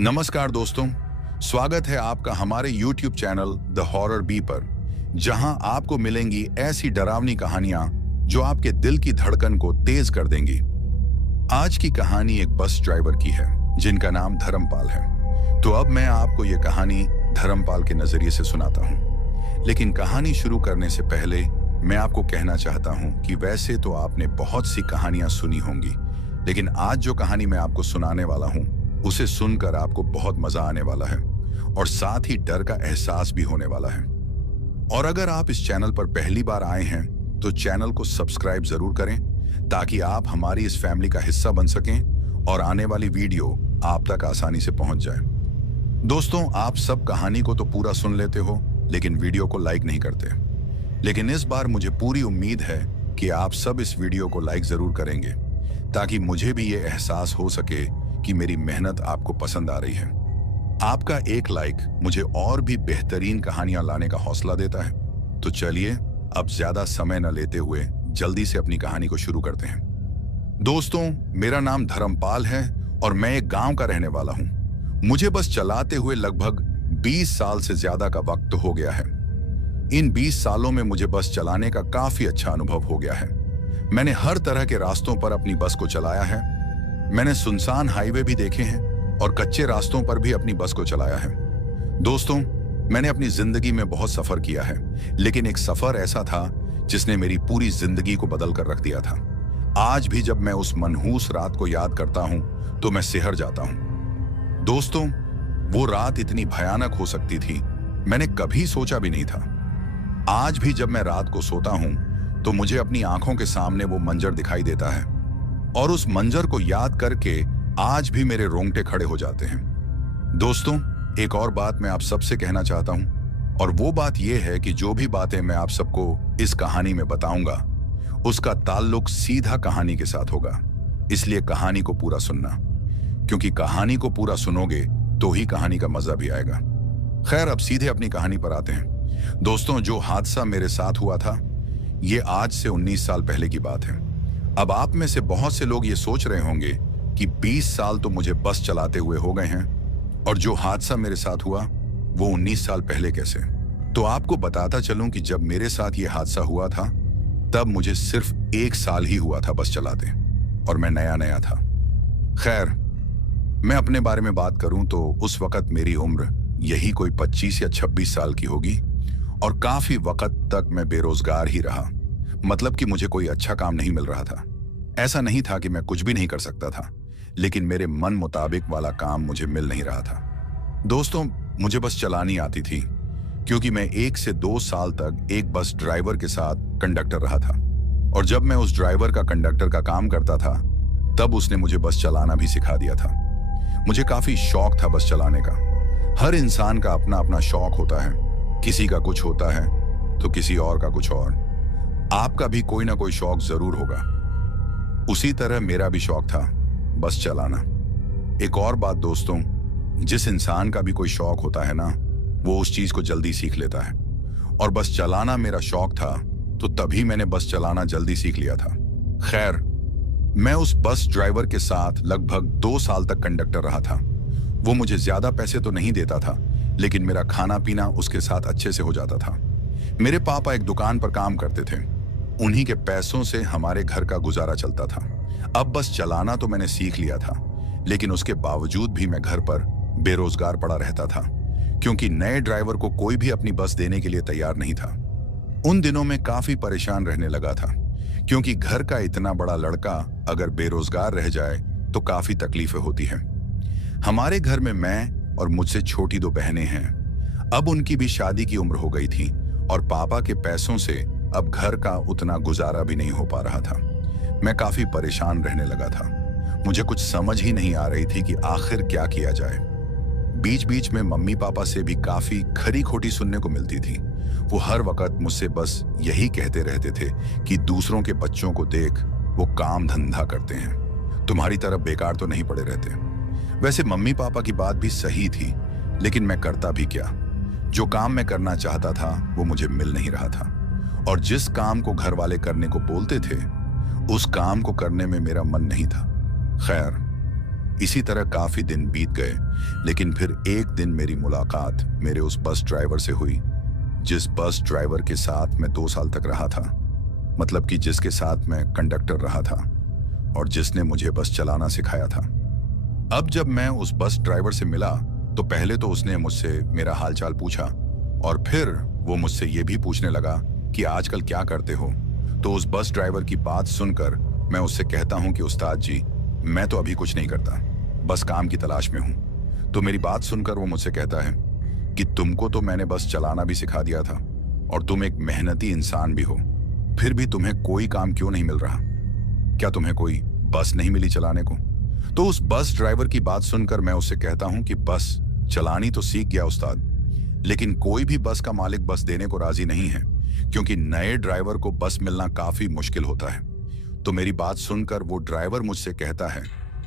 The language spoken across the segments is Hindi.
नमस्कार दोस्तों, स्वागत है आपका हमारे YouTube channel The Horror B पर, जहां आपको मिलेंगी ऐसी डरावनी कहानियां जो आपके दिल की धड़कन को तेज कर देंगी। आज की कहानी एक बस ड्राइवर की है जिनका नाम धर्मपाल है। तो अब मैं आपको ये कहानी धर्मपाल के नजरिए से सुनाता हूँ। लेकिन कहानी शुरू करने से पहले मैं आपको कहना चाहता हूँ कि वैसे तो आपने बहुत सी कहानियां सुनी होंगी, लेकिन आज जो कहानी मैं आपको सुनाने वाला हूँ उसे सुनकर आपको बहुत मजा आने वाला है और साथ ही डर का एहसास भी होने वाला है। और अगर आप इस चैनल पर पहली बार आए हैं तो चैनल को सब्सक्राइब जरूर करें ताकि आप हमारी इस फैमिली का हिस्सा बन सकें और आने वाली वीडियो आप तक आसानी से पहुंच जाए। दोस्तों, आप सब कहानी को तो पूरा सुन लेते हो लेकिन वीडियो को लाइक नहीं करते। लेकिन इस बार मुझे पूरी उम्मीद है कि आप सब इस वीडियो को लाइक जरूर करेंगे ताकि मुझे भी ये एहसास हो सके कि मेरी मेहनत आपको पसंद आ रही है। आपका एक लाइक मुझे और भी बेहतरीन कहानियां लाने का हौसला देता है। तो चलिए अब ज्यादा समय न लेते हुए जल्दी से अपनी कहानी को शुरू करते हैं। दोस्तों, मेरा नाम धर्मपाल है और मैं एक गांव का रहने वाला हूं। मुझे बस चलाते हुए लगभग 20 साल से ज्यादा का वक्त हो गया है। इन 20 सालों में मुझे बस चलाने का काफी अच्छा अनुभव हो गया है। मैंने हर तरह के रास्तों पर अपनी बस को चलाया है। मैंने सुनसान हाईवे भी देखे हैं और कच्चे रास्तों पर भी अपनी बस को चलाया है। दोस्तों, मैंने अपनी जिंदगी में बहुत सफर किया है, लेकिन एक सफर ऐसा था जिसने मेरी पूरी जिंदगी को बदल कर रख दिया था। आज भी जब मैं उस मनहूस रात को याद करता हूं तो मैं सिहर जाता हूं। दोस्तों, वो रात इतनी भयानक हो सकती थी, मैंने कभी सोचा भी नहीं था। आज भी जब मैं रात को सोता हूं तो मुझे अपनी आंखों के सामने वो मंजर दिखाई देता है और उस मंजर को याद करके आज भी मेरे रोंगटे खड़े हो जाते हैं। दोस्तों, एक और बात मैं आप सबसे कहना चाहता हूं और वो बात यह है कि जो भी बातें मैं आप सबको इस कहानी में बताऊंगा उसका ताल्लुक सीधा कहानी के साथ होगा। इसलिए कहानी को पूरा सुनना, क्योंकि कहानी को पूरा सुनोगे तो ही कहानी का मजा भी आएगा। खैर, अब सीधे अपनी कहानी पर आते हैं। दोस्तों, जो हादसा मेरे साथ हुआ था ये आज से 19 साल पहले की बात है। अब आप में से बहुत से लोग ये सोच रहे होंगे कि 20 साल तो मुझे बस चलाते हुए हो गए हैं और जो हादसा मेरे साथ हुआ वो 19 साल पहले कैसे। तो आपको बताता चलूं कि जब मेरे साथ ये हादसा हुआ था तब मुझे सिर्फ 1 साल ही हुआ था बस चलाते और मैं नया नया था। खैर, मैं अपने बारे में बात करूं तो उस वक्त मेरी उम्र यही कोई 25 या 26 साल की होगी और काफी वक्त तक मैं बेरोजगार ही रहा। मतलब कि मुझे कोई अच्छा काम नहीं मिल रहा था। ऐसा नहीं था कि मैं कुछ भी नहीं कर सकता था, लेकिन मेरे मन मुताबिक वाला काम मुझे मिल नहीं रहा था। दोस्तों, मुझे बस चलानी आती थी क्योंकि मैं 1 से 2 साल तक एक बस ड्राइवर के साथ कंडक्टर रहा था और जब मैं उस ड्राइवर का कंडक्टर का काम करता था तब उसने मुझे बस चलाना भी सिखा दिया था। मुझे काफी शौक था बस चलाने का। हर इंसान का अपना अपना शौक होता है, किसी का कुछ होता है तो किसी और का कुछ और। आपका भी कोई ना कोई शौक जरूर होगा। उसी तरह मेरा भी शौक था बस चलाना। एक और बात दोस्तों, जिस इंसान का भी कोई शौक होता है ना, वो उस चीज को जल्दी सीख लेता है और बस चलाना मेरा शौक था तो तभी मैंने बस चलाना जल्दी सीख लिया था। खैर, मैं उस बस ड्राइवर के साथ लगभग 2 साल तक कंडक्टर रहा था। वो मुझे ज्यादा पैसे तो नहीं देता था, लेकिन मेरा खाना पीना उसके साथ अच्छे से हो जाता था। मेरे पापा एक दुकान पर काम करते थे, उन्हीं के पैसों से हमारे घर का गुजारा चलता था। अब बस चलाना तो मैंने सीख लिया था, लेकिन उसके बावजूद भी मैं घर पर बेरोजगार पड़ा रहता था क्योंकि नए ड्राइवर को कोई भी अपनी बस देने के लिए तैयार नहीं था। उन दिनों में काफी परेशान रहने लगा था क्योंकि घर का इतना बड़ा लड़का अगर बेरोजगार रह जाए तो काफी तकलीफें होती हैं। हमारे घर में मैं और मुझसे छोटी 2 बहनें हैं। अब उनकी भी शादी की उम्र हो गई थी और पापा के पैसों से अब घर का उतना गुजारा भी नहीं हो पा रहा था। मैं काफी परेशान रहने लगा था। मुझे कुछ समझ ही नहीं आ रही थी कि आखिर क्या किया जाए। बीच बीच में मम्मी पापा से भी काफी खरी खोटी सुनने को मिलती थी। वो हर वक्त मुझसे बस यही कहते रहते थे कि दूसरों के बच्चों को देख, वो काम धंधा करते हैं, तुम्हारी तरफ बेकार तो नहीं पड़े रहते। वैसे मम्मी पापा की बात भी सही थी, लेकिन मैं करता भी क्या। जो काम मैं करना चाहता था वो मुझे मिल नहीं रहा था और जिस काम को घर वाले करने को बोलते थे उस काम को करने में मेरा मन नहीं था। खैर, इसी तरह काफी दिन बीत गए, लेकिन फिर एक दिन मेरी मुलाकात मेरे उस बस ड्राइवर से हुई, जिस बस ड्राइवर के साथ मैं 2 साल तक रहा था। मतलब कि जिसके साथ मैं कंडक्टर रहा था और जिसने मुझे बस चलाना सिखाया था। अब जब मैं उस बस ड्राइवर से मिला तो पहले तो उसने मुझसे मेरा हालचाल पूछा और फिर वो मुझसे ये भी पूछने लगा कि आजकल क्या करते हो। तो उस बस ड्राइवर की बात सुनकर मैं उससे कहता हूँ कि उस्ताद जी, मैं तो अभी कुछ नहीं करता, बस काम की तलाश में हूँ। तो मेरी बात सुनकर वो मुझसे कहता है कि तुमको तो मैंने बस चलाना भी सिखा दिया था और तुम एक मेहनती इंसान भी हो, फिर भी तुम्हें कोई काम क्यों नहीं मिल रहा? क्या तुम्हें कोई बस नहीं मिली चलाने को? तो उस बस ड्राइवर की बात सुनकर मैं उससे कहता हूं कि बस चलानी तो सीख गया उस्ताद, लेकिन कोई भी बस का मालिक बस देने को राजी नहीं है, क्योंकि नए ड्राइवर को बस मिलना काफी मुश्किल होता है। तो मेरी बात सुनकर वो ड्राइवर मुझसे कहता है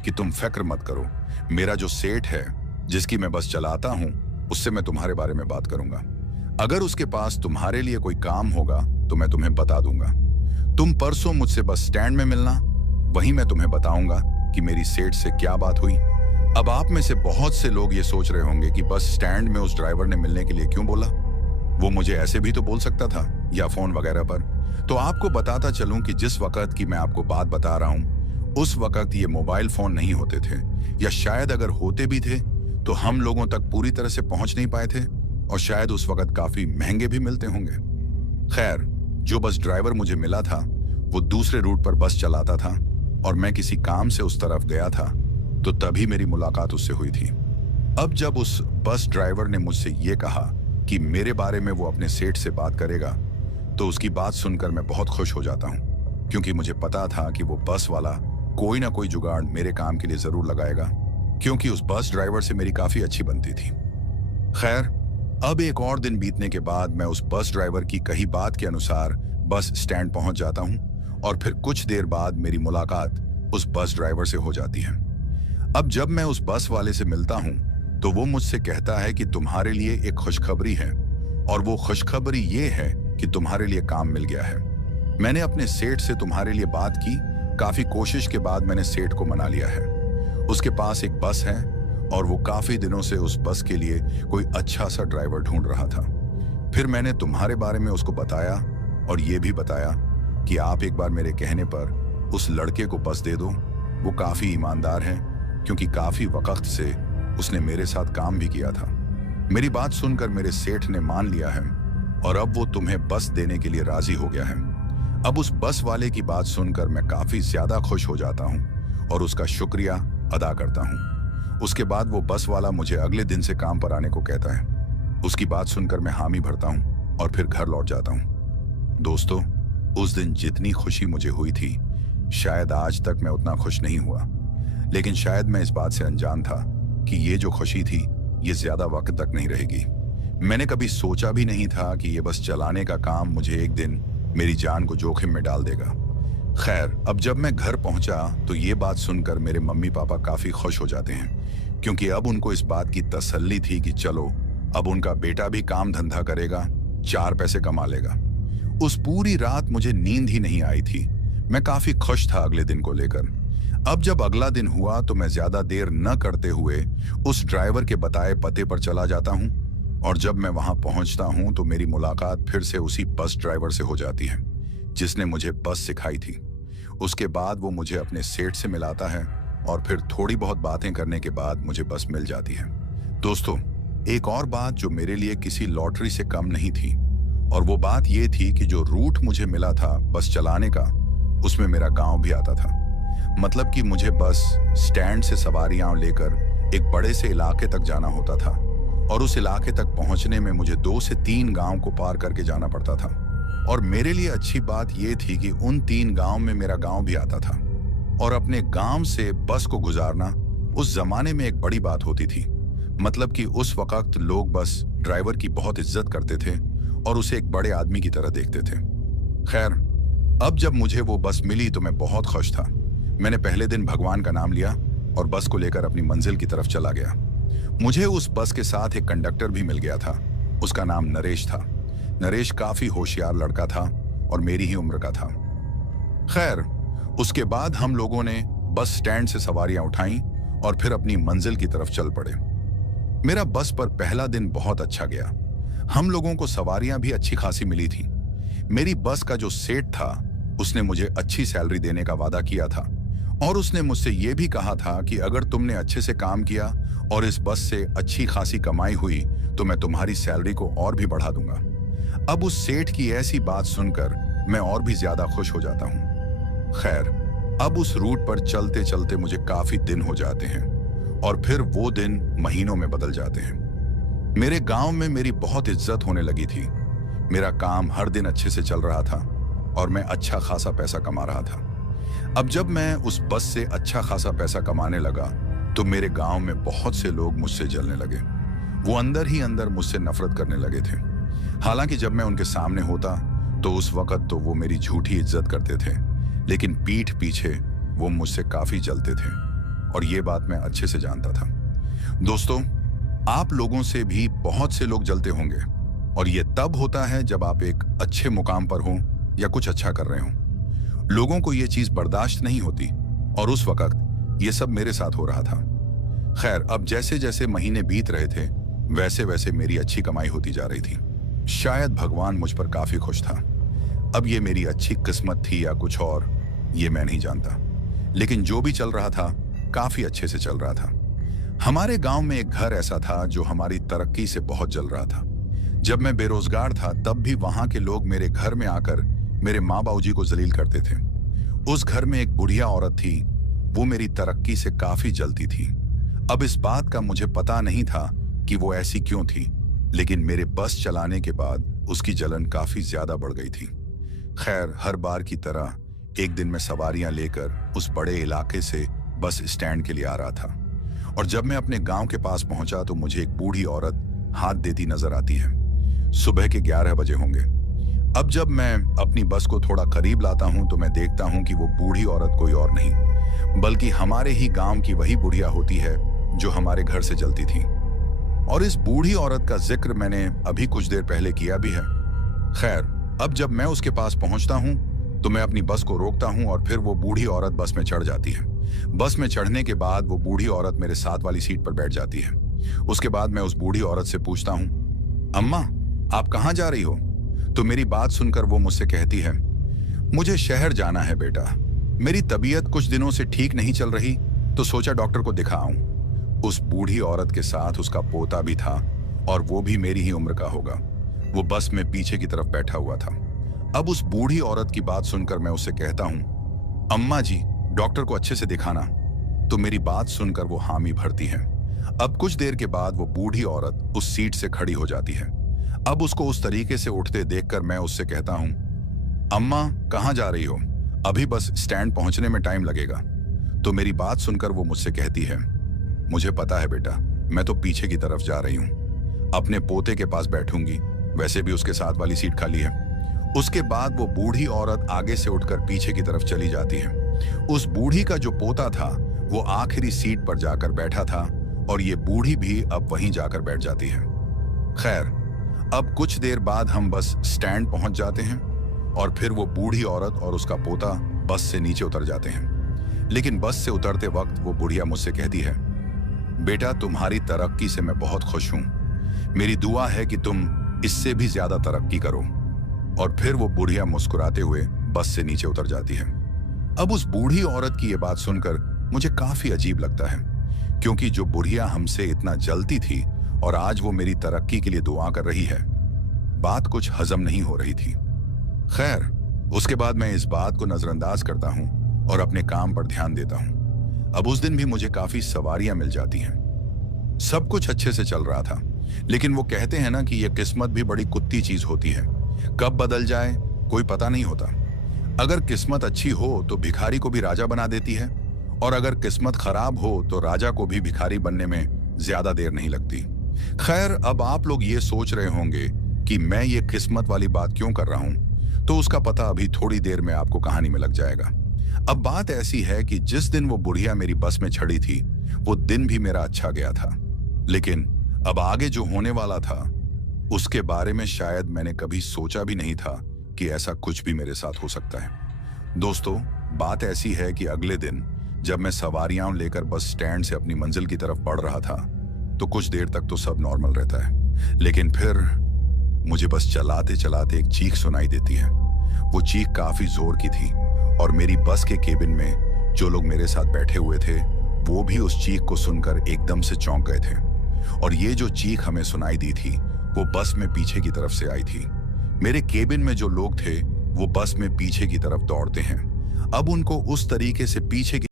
कि तुम फिक्र मत करो, मेरा जो सेठ है जिसकी मैं बस चलाता हूं, उससे मैं तुम्हारे बारे में बात करूंगा। अगर उसके पास तुम्हारे लिए कोई काम होगा तो मैं तुम्हें बता दूंगा। तुम परसों मुझसे बस स्टैंड में मिलना, वहीं मैं तुम्हें बताऊंगा कि मेरी सेठ से क्या बात हुई। अब आप में से बहुत से लोग ये सोच रहे होंगे कि बस स्टैंड में उस ड्राइवर ने मिलने के लिए क्यों बोला, वो मुझे ऐसे भी तो बोल सकता था या फोन वगैरह पर। तो आपको बताता चलूं कि जिस वक्त की मैं आपको बात बता रहा हूं, उस वक्त ये मोबाइल फोन नहीं होते थे, या शायद अगर होते भी थे तो हम लोगों तक पूरी तरह से पहुंच नहीं पाए थे और शायद उस वक्त काफी महंगे भी मिलते होंगे। खैर, जो बस ड्राइवर मुझे मिला था वो दूसरे रूट पर बस चलाता था और मैं किसी काम से उस तरफ गया था, तो तभी मेरी मुलाकात उससे हुई थी। अब जब उस बस ड्राइवर ने मुझसे ये कहा कि मेरे बारे में वो अपने सेठ से बात करेगा, तो उसकी बात सुनकर मैं बहुत खुश हो जाता हूँ, क्योंकि मुझे पता था कि वो बस वाला कोई ना कोई जुगाड़ मेरे काम के लिए जरूर लगाएगा, क्योंकि उस बस ड्राइवर से मेरी काफी अच्छी बनती थी। खैर, अब एक और दिन बीतने के बाद मैं उस बस ड्राइवर की कही बात के अनुसार बस स्टैंड पहुंच जाता हूं और फिर कुछ देर बाद मेरी मुलाकात उस बस ड्राइवर से हो जाती है। अब जब मैं उस बस वाले से मिलता हूं तो वो मुझसे कहता है कि तुम्हारे लिए एक खुशखबरी है, और वो खुशखबरी ये है कि तुम्हारे लिए काम मिल गया है। मैंने अपने सेठ से तुम्हारे लिए बात की, काफी कोशिश के बाद मैंने सेठ को मना लिया है। उसके पास एक बस है और वो काफी दिनों से उस बस के लिए कोई अच्छा सा ड्राइवर ढूंढ रहा था। फिर मैंने तुम्हारे बारे में उसको बताया और ये भी बताया कि आप एक बार मेरे कहने पर उस लड़के को बस दे दो, वो काफी ईमानदार है, क्योंकि काफी वक्त से उसने मेरे साथ काम भी किया था। मेरी बात सुनकर मेरे सेठ ने मान लिया है और अब वो तुम्हें बस देने के लिए राजी हो गया है। अब उस बस वाले की बात सुनकर मैं काफी ज्यादा खुश हो जाता हूँ और उसका शुक्रिया अदा करता हूँ। उसके बाद वो बस वाला मुझे अगले दिन से काम पर आने को कहता है। उसकी बात सुनकर मैं हामी भरता हूँ और फिर घर लौट जाता हूँ। दोस्तों, उस दिन जितनी खुशी मुझे हुई थी, शायद आज तक मैं उतना खुश नहीं हुआ, लेकिन शायद मैं इस बात से अनजान था कि ये जो खुशी थी ये ज्यादा वक्त तक नहीं रहेगी। मैंने कभी सोचा भी नहीं था कि ये बस चलाने का काम मुझे एक दिन मेरी जान को जोखिम में डाल देगा। खैर, अब जब मैं घर पहुंचा तो ये बात सुनकर मेरे मम्मी पापा काफी खुश हो जाते हैं, क्योंकि अब उनको इस बात की तसल्ली थी कि चलो अब उनका बेटा भी काम धंधा करेगा, 4 पैसे कमा लेगा। उस पूरी रात मुझे नींद ही नहीं आई थी। मैं काफी खुश था अगले दिन को लेकर। अब जब अगला दिन हुआ तो मैं ज्यादा देर न करते हुए उस ड्राइवर के बताए पते पर चला जाता हूँ, और जब मैं वहां पहुंचता हूं तो मेरी मुलाकात फिर से उसी बस ड्राइवर से हो जाती है जिसने मुझे बस सिखाई थी। उसके बाद वो मुझे अपने सेठ से मिलाता है और फिर थोड़ी बहुत बातें करने के बाद मुझे बस मिल जाती है। दोस्तों, एक और बात जो मेरे लिए किसी लॉटरी से कम नहीं थी, और वो बात ये थी कि जो रूट मुझे मिला था बस चलाने का, उसमें मेरा गांव भी आता था। मतलब कि मुझे बस स्टैंड से सवारियां लेकर एक बड़े से इलाके तक जाना होता था, और उस इलाके तक पहुंचने में मुझे 2 से 3 गांव को पार करके जाना पड़ता था। और मेरे लिए अच्छी बात यह थी कि उन 3 गांव में मेरा गांव भी आता था, और अपने गांव से बस को गुजारना उस जमाने में एक बड़ी बात होती थी। मतलब कि उस वक्त लोग बस ड्राइवर की बहुत इज्जत करते थे और उसे एक बड़े आदमी की तरह देखते थे। खैर, अब जब मुझे वो बस मिली तो मैं बहुत खुश था। मैंने पहले दिन भगवान का नाम लिया और बस को लेकर अपनी मंजिल की तरफ चला गया। मुझे उस बस के साथ एक कंडक्टर भी मिल गया था। उसका नाम नरेश था। नरेश काफी होशियार लड़का था और मेरी ही उम्र का था। खैर, उसके बाद हम लोगों ने बस स्टैंड से सवारियां उठाईं और फिर अपनी मंजिल की तरफ चल पड़े। मेरा बस पर पहला दिन बहुत अच्छा गया। हम लोगों को सवारियां भी अच्छी खासी मिली थी। मेरी बस का जो सेठ था उसने मुझे अच्छी सैलरी देने का वादा किया था और उसने मुझसे यह भी कहा था कि अगर तुमने अच्छे से काम किया और इस बस से अच्छी खासी कमाई हुई तो मैं तुम्हारी सैलरी को और भी बढ़ा दूंगा। अब उस सेठ की ऐसी बात सुनकर मैं और भी ज्यादा खुश हो जाता हूँ। खैर, अब उस रूट पर चलते चलते मुझे काफी दिन हो जाते हैं और फिर वो दिन महीनों में बदल जाते हैं। मेरे गांव में मेरी बहुत इज्जत होने लगी थी। मेरा काम हर दिन अच्छे से चल रहा था और मैं अच्छा खासा पैसा कमा रहा था। अब जब मैं उस बस से अच्छा खासा पैसा कमाने लगा तो मेरे गांव में बहुत से लोग मुझसे जलने लगे। वो अंदर ही अंदर मुझसे नफरत करने लगे थे। हालांकि जब मैं उनके सामने होता तो उस वक्त तो वो मेरी झूठी इज्जत करते थे, लेकिन पीठ पीछे वो मुझसे काफी जलते थे और ये बात मैं अच्छे से जानता था। दोस्तों, आप लोगों से भी बहुत से लोग जलते होंगे और ये तब होता है जब आप एक अच्छे मुकाम पर हों या कुछ अच्छा कर रहे हों। लोगों को ये चीज बर्दाश्त नहीं होती और उस वक्त ये सब मेरे साथ हो रहा था। खैर, अब जैसे जैसे महीने बीत रहे थे वैसे वैसे मेरी अच्छी कमाई होती जा रही थी। शायद भगवान मुझ पर काफी खुश था। अब ये मेरी अच्छी किस्मत थी या कुछ और, ये मैं नहीं जानता, लेकिन जो भी चल रहा था काफी अच्छे से चल रहा था। हमारे गांव में एक घर ऐसा था जो हमारी तरक्की से बहुत जल रहा था। जब मैं बेरोजगार था तब भी वहां के लोग मेरे घर में आकर मेरे माँ बाबूजी को जलील करते थे। उस घर में एक बुढ़िया औरत थी, वो मेरी तरक्की से काफी जलती थी। अब इस बात का मुझे पता नहीं था कि वो ऐसी क्यों थी, लेकिन मेरे बस चलाने के बाद उसकी जलन काफी ज्यादा बढ़ गई थी। खैर, हर बार की तरह एक दिन मैं सवारियां लेकर उस बड़े इलाके से बस स्टैंड के लिए आ रहा था और जब मैं अपने गांव के पास पहुंचा तो मुझे एक बूढ़ी औरत हाथ देती नजर आती है। सुबह के 11 बजे होंगे। अब जब मैं अपनी बस को थोड़ा करीब लाता हूं तो मैं देखता हूं कि वो बूढ़ी औरत कोई और नहीं बल्कि हमारे ही गांव की वही बुढ़िया होती है जो हमारे घर से जलती थी। और इस बूढ़ी औरत का जिक्र मैंने अभी कुछ देर पहले किया भी है। खैर, अब जब मैं उसके पास पहुंचता हूं तो मैं अपनी बस को रोकता हूं और फिर वो बूढ़ी औरत बस में चढ़ जाती है। बस में चढ़ने के बाद वो बूढ़ी औरत मेरे साथ वाली सीट पर बैठ जाती है। उसके बाद मैं उस बूढ़ी औरत से पूछता हूं, अम्मा, आप कहाँ जा रही हो? तो मेरी बात सुनकर वो मुझसे कहती है, मुझे शहर जाना है बेटा। मेरी तबीयत कुछ दिनों से ठीक नहीं चल रही तो सोचा डॉक्टर को दिखाऊं। उस बूढ़ी औरत के साथ उसका पोता भी था और वो भी मेरी ही उम्र का होगा। वो बस में पीछे की तरफ बैठा हुआ था। अब उस बूढ़ी औरत की बात सुनकर मैं उससे कहता हूं, अम्मा जी, डॉक्टर को अच्छे से दिखाना। तो मेरी बात सुनकर वो हामी भरती है। अब कुछ देर के बाद वो बूढ़ी औरत उस सीट से खड़ी हो जाती है। अब उसको उस तरीके से उठते देखकर मैं उससे कहता हूं, अम्मा, कहाँ जा रही हो? अभी बस स्टैंड पहुंचने में टाइम लगेगा। तो मेरी बात सुनकर वो मुझसे कहती है, मुझे पता है बेटा, मैं तो पीछे की तरफ जा रही हूँ, अपने पोते के पास बैठूंगी, वैसे भी उसके साथ वाली सीट खाली है। उसके बाद वो बूढ़ी औरत आगे से उठकर पीछे की तरफ चली जाती है। उस बूढ़ी का जो पोता था वो आखिरी सीट पर जाकर बैठा था और ये बूढ़ी भी अब वहीं जाकर बैठ जाती है। खैर, अब कुछ देर बाद हम बस स्टैंड पहुंच जाते हैं और फिर वो बूढ़ी औरत और उसका पोता बस से नीचे उतर जाते हैं। लेकिन बस से उतरते वक्त वो बुढ़िया मुझसे कहती है, बेटा, तुम्हारी तरक्की से मैं बहुत खुश हूं। मेरी दुआ है कि तुम इससे भी ज्यादा तरक्की करो। और फिर वो बुढ़िया मुस्कुराते हुए बस से नीचे उतर जाती है। अब उस बूढ़ी औरत की ये बात सुनकर मुझे काफी अजीब लगता है, क्योंकि जो बुढ़िया हमसे इतना जलती थी और आज वो मेरी तरक्की के लिए दुआ कर रही है, बात कुछ हजम नहीं हो रही थी। खैर, उसके बाद मैं इस बात को नजरअंदाज करता हूं और अपने काम पर ध्यान देता हूं। अब उस दिन भी मुझे काफी सवारियां मिल जाती हैं। सब कुछ अच्छे से चल रहा था, लेकिन वो कहते हैं ना कि यह किस्मत भी बड़ी कुत्ती चीज होती है, कब बदल जाए कोई पता नहीं होता। अगर किस्मत अच्छी हो तो भिखारी को भी राजा बना देती है और अगर किस्मत खराब हो तो राजा को भी भिखारी बनने में ज्यादा देर नहीं लगती। खैर, अब आप लोग ये सोच रहे होंगे कि मैं ये किस्मत वाली बात क्यों कर रहा हूं, तो उसका पता अभी थोड़ी देर में आपको कहानी में लग जाएगा। अब बात ऐसी है कि जिस दिन वो बुढ़िया मेरी बस में चढ़ी थी वो दिन भी मेरा अच्छा गया था, लेकिन अब आगे जो होने वाला था उसके बारे में शायद मैंने कभी सोचा भी नहीं था कि ऐसा कुछ भी मेरे साथ हो सकता है। दोस्तों, बात ऐसी है कि अगले दिन जब मैं सवारियां लेकर बस स्टैंड से अपनी मंजिल की तरफ बढ़ रहा था तो कुछ देर तक तो सब नॉर्मल रहता है, लेकिन फिर मुझे बस चलाते चलाते एक चीख सुनाई देती है। वो चीख काफी जोर की थी और मेरी बस के केबिन में जो लोग मेरे साथ बैठे हुए थे वो भी उस चीख को सुनकर एकदम से चौंक गए थे। और ये जो चीख हमें सुनाई दी थी वो बस में पीछे की तरफ से आई थी। मेरे केबिन में जो लोग थे वो बस में पीछे की तरफ दौड़ते हैं। अब उनको उस तरीके से पीछे की